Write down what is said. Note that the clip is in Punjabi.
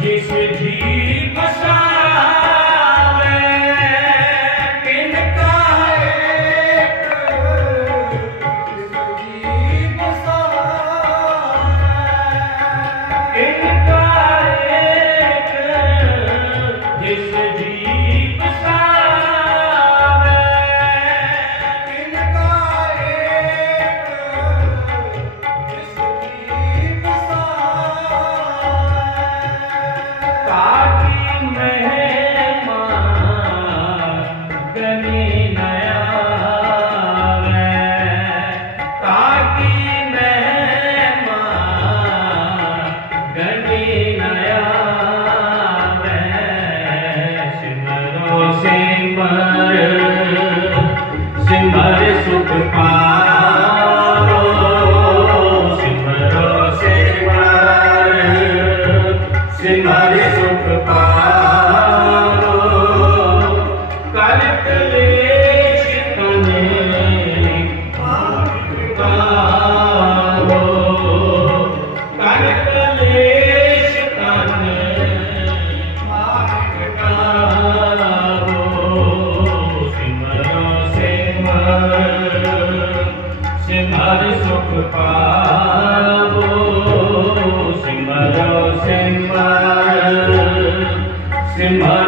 जिस जी ਸਿਮਰ ਸੁਖ ਪਾਵੋ। ਸਿਮਰੋ ਸਿਮਰ ਸਿਮਰ